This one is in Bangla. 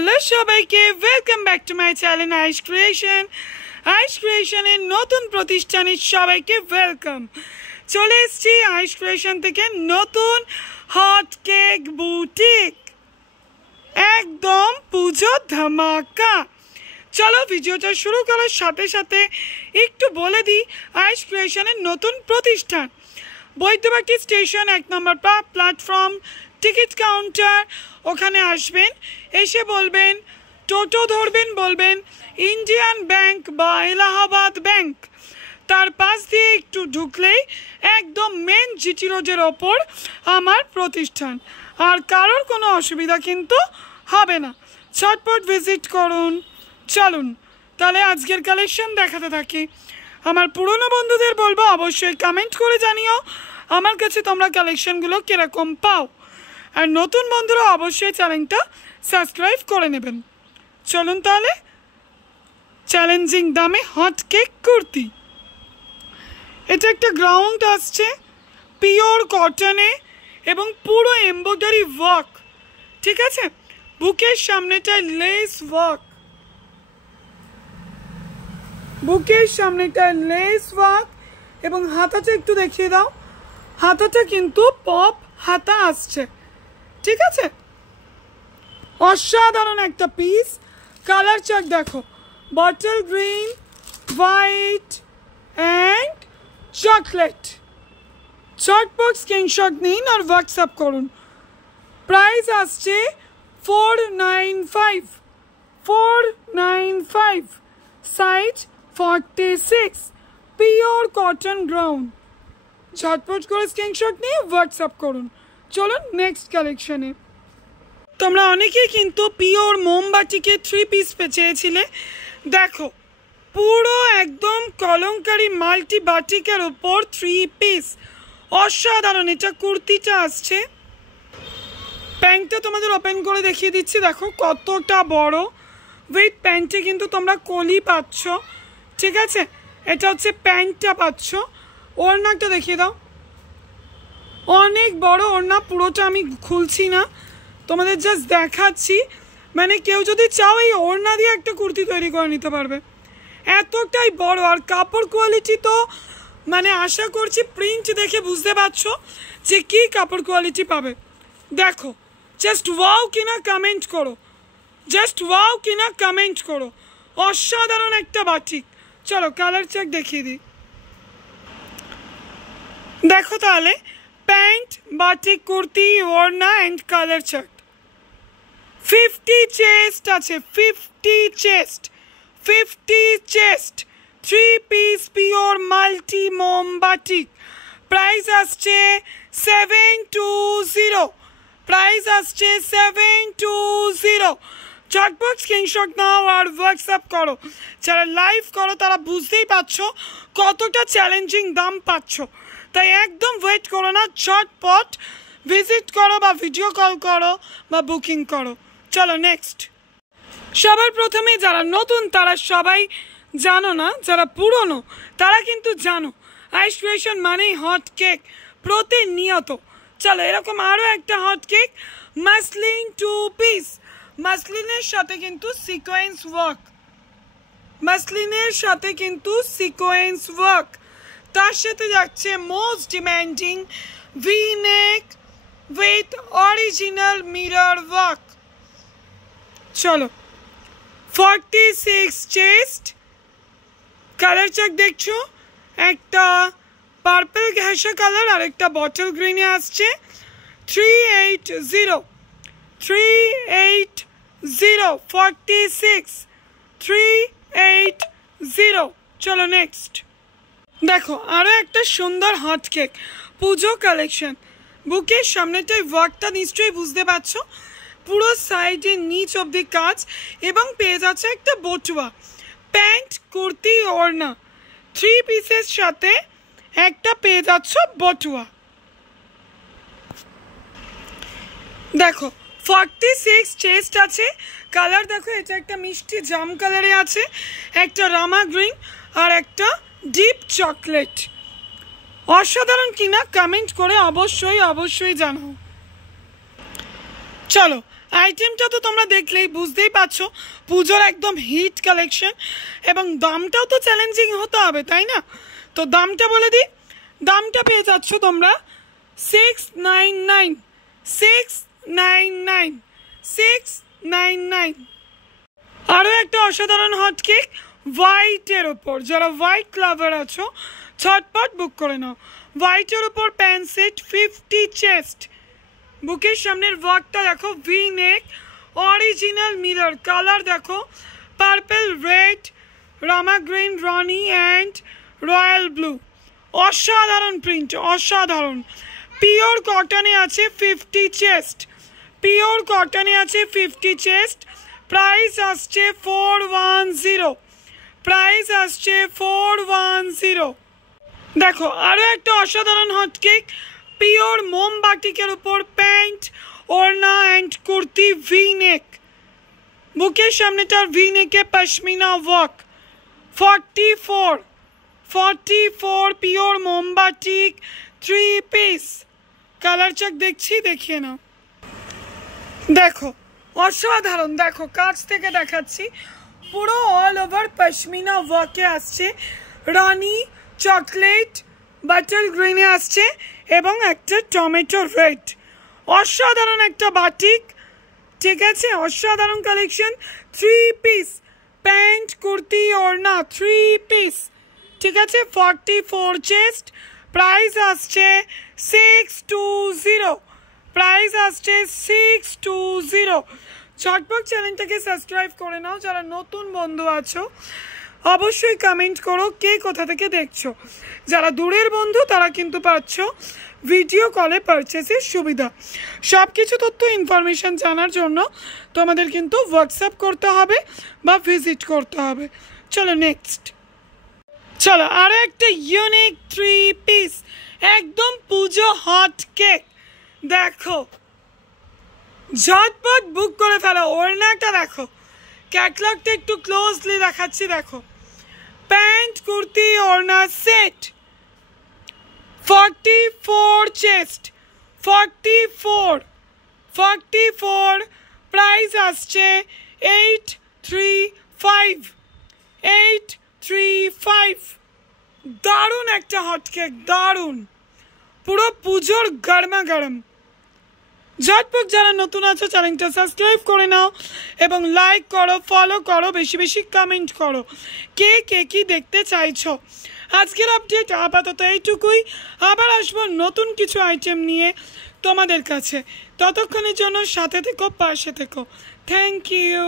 হ্যালো সবাইকে, welcome back to my channel ice creation. Ice ক্রিয়েশনের নতুন প্রতিষ্ঠানে সবাইকে ওয়েলকাম। চলে এসেছি আইস ক্রিয়েশন থেকে নতুন হট কেক বুটিক, একদম পুজো ধামাকা। চলো ভিডিওটা শুরু করার সাথে সাথে একটু বলে দিই আইস ক্রিয়েশনের নতুন প্রতিষ্ঠান। বৈদ্যবাটি স্টেশন 1 নম্বর প্ল্যাটফর্ম, টিকিট কাউন্টার, ওখানে আসবেন। এসে বলবেন টোটো ধরবেন, বলবেন ইন্ডিয়ান ব্যাংক বা এলাহাবাদ ব্যাংক। তার পাশ দিয়ে একটু ঢুকলেই একদম মেন জিটি রোডের ওপর আমার প্রতিষ্ঠান। আর কারোর কোনো অসুবিধা কিন্তু হবে না, ঝটপট ভিজিট করুন। চলুন তাহলে আজকের কালেকশন দেখাতে থাকি। আমার পুরনো বন্ধুদের বলবো অবশ্যই কমেন্ট করে জানিও আমার কাছে তোমরা কালেকশনগুলো কীরকম পাও। আর নতুন বন্ধুরা অবশ্যই চ্যানেলটা সাবস্ক্রাইব করে নেবেন। চলুন তাহলে, চ্যালেঞ্জিং দামে হট কেক কুর্তি। এটা একটা গ্রাউন্ড আসছে পিওর কটনে এবং পুরো এমব্রয়ডারি ওয়ার্ক, ঠিক আছে। বুকের সামনেটায় লেস ওয়ার্ক, বুকের সামনেটায় লেস ওয়ার্ক এবং হাতাটা একটু দেখিয়ে দাও। হাতাটা কিন্তু পপ হাতা আসছে, ঠিক আছে। অসাধারণ একটা পিস। কালার চার্ট দেখো, bottle green, white and chocolate. চটপট স্ক্রিনশট নিন আর হোয়াটসঅ্যাপ করুন। প্রাইস আসছে 495, সাইজ 46, পিওর কটন গ্রাউন্ড। ঝটপট করে স্ক্রিনশট নিয়ে হোয়াটসঅ্যাপ করুন। চলুন নেক্সট কালেকশনে। তোমরা অনেকেই কিন্তু পিওর মোমবাটিকে 3 পিস চেয়েছিলে। দেখো পুরো একদম কলমকারি মাল্টি বাটিকের ওপর 3 পিস, অসাধারণ। এটা কুর্তিটা আসছে। প্যান্টটা তোমাদের ওপেন করে দেখিয়ে দিচ্ছি, দেখো কতটা বড়। উইথ প্যান্টে কিন্তু তোমরা কলি পাচ্ছ, ঠিক আছে। এটা হচ্ছে প্যান্টটা পাচ্ছ। ওড়নাটা দেখিয়ে দাও, অনেক বড় ওড়না। পুরোটা আমি খুলছি না, তোমাদের জাস্ট দেখাচ্ছি। মানে কেউ যদি চাও এই ওড়না দিয়ে একটা কুর্তি তৈরি করে নিতে পারবে, এতটাই বড়। আর কাপড় কোয়ালিটি তো মানে আশা করছি প্রিন্ট দেখে বুঝতে পারছো যে কি কাপড় কোয়ালিটি পাবে। দেখো জাস্ট ওয়াও কিনা কমেন্ট করো, জাস্ট ওয়াও কিনা কমেন্ট করো। অসাধারণ একটা বাটিক। চলো কালার চেক দেখিয়ে দিই। দেখো তাহলে প্যান্ট, বাটিক কুর্তি, ওড়না অ্যান্ড কালার চার্ট। 50 চেস্ট আছে, 50 চেস্ট, 3 পিস পিওর মাল্টি মোম বাটিক। প্রাইস আসছে 720, প্রাইস আসছে 720। চটপট স্ক্রিনশট নাও আর হোয়াটসঅ্যাপ করো। যারা লাইভ করো তারা বুঝতেই পারছো কতটা চ্যালেঞ্জিং দাম পাচ্ছ। তাই একদম ওয়েট করো না, ঝটপট ভিজিট করো বা ভিডিও কল করো বা বুকিং করো। চলো নেক্সট। সবার প্রথমে যারা নতুন তারা সবাই জানো না, যারা পুরনো তারা কিন্তু জানো আইস ক্রিয়েশন মানেই হট কেক প্রতিনিয়ত। চলো এরকম আরও একটা হট কেক, মাসলিন 2 পিস। মাসলিনের সাথে কিন্তু সিকোয়েন্স ওয়ার্ক, মাসলিনের সাথে কিন্তু সিকোয়েন্স ওয়ার্ক। তার সাথে যাচ্ছে most demanding V neck with original mirror work. চলো 46 চেস্ট। কালার চার্ট দেখছো, একটা পার্পল ঘেঁষা কালার আর একটা বটল গ্রিনে আসছে। 380, 46, 380। চলো নেক্সট। দেখো আরও একটা সুন্দর হট কেক পুজো কালেকশন। বুকের সামনেটায় ওয়ার্কটা নিশ্চয়ই বুঝতে পারছো, পুরো সাইডে নিচ অবধি কাজ এবং পেয়ে যাচ্ছে একটা বটুয়া। প্যান্ট, কুর্তি, ওড়না 3 পিসের সাথে একটা পেয়ে যাচ্ছ বটুয়া। দেখো 46 চেস্ট আছে। কালার দেখো, এটা একটা মিষ্টি জাম কালারে আছে, একটা রামা গ্রিন আর একটা ডিপ চকলেট। অসাধারণ কিনা কমেন্ট করে অবশ্যই অবশ্যই জানাও। চলো আইটেমটা তো তোমরা দেখলেই বুঝতেই পারছো পুজোর একদম হিট কালেকশন, এবং দামটাও তো চ্যালেঞ্জিং হতে হবে, তাই না? তো দামটা বলে দিই, দামটা পেয়ে যাচ্ছ তোমরা 699, 699, 699। আরও একটা অসাধারণ হট কেক হোয়াইটের ওপর, যারা হোয়াইট লাভার আছো ছটপট বুক করে নাও। হোয়াইটের ওপর প্যান্ট সেট 50 চেস্ট, বুকের সামনের ওয়ার্কটা দেখো, V neck, original mirror colour দেখো, purple, red, Rama green, Rani and royal blue. অসাধারণ প্রিন্ট, অসাধারণ। পিওর কটনে আছে 50 চেস্ট, পিওর কটনে আছে 50 চেস্ট। প্রাইস আসছে 410, প্রাইস আসছে 410। দেখো আরও একটা অসাধারণ হট কেক পিওর মোমবাটিকের উপর প্যান্ট, ওড়না অ্যান্ড কুর্তি, ভি নেক, বুকের সামনেটার ভি নেকে পশমিনা ওয়ার্ক, 44 পিওর মোমবাটিক 3 পিস। কালার চেক দেখছি, দেখিয়ে নাও। দেখো অসাধারণ, দেখো কাছ থেকে দেখাচ্ছি, পুরো অল ওভার পশমিনা ওয়ার্কে আসছে, রানি চকলেট বাটার গ্রিনে আসছে এবং একটা টমেটো রেড। অসাধারণ একটা বাটিক, ঠিক আছে, অসাধারণ কালেকশন। 3 পিস প্যান্ট, কুর্তি, ওড়না 3 পিস, ঠিক আছে। 44 চেস্ট, প্রাইস আসছে 620, প্রাইস আসছে 620। ঝটপট চ্যানেলটাকে সাবস্ক্রাইব করে নাও। যারা নতুন বন্ধু আছো অবশ্যই কমেন্ট করো কে কোথা থেকে দেখছো। যারা দূরের বন্ধু তারা কিন্তু পাচ্ছ ভিডিও কলে পারচেসের সুবিধা। সব কিছু তথ্য ইনফরমেশান জানার জন্য তোমাদের কিন্তু হোয়াটসঅ্যাপ করতে হবে বা ভিজিট করতে হবে। চলো নেক্সট, চলো আরও একটা ইউনিক 3 পিস একদম পুজো হট কেক। দেখো ঝটপট বুক করে ফেলো। ওড়নাটা দেখো, ক্যাটলগটা একটু ক্লোজলি দেখাচ্ছি, দেখো প্যান্ট, কুর্তি, ওড়না সেট, 44 চেস্ট, 44, প্রাইস আসছে 835। দারুণ একটা হট কেক, দারুণ, পুরো পুজোর গরমা গরম। ঝটপট যারা নতুন আছো চ্যানেলটা সাবস্ক্রাইব করে নাও এবং লাইক করো, ফলো করো, বেশি বেশি কমেন্ট করো কে কে কি দেখতে চাইছো। আজকের আপডেট আপাতত এইটুকুই, আবার আসবো নতুন কিছু আইটেম নিয়ে তোমাদের কাছে। ততক্ষণের জন্য সাথে থেকো, পাশে থেকো। Thank you.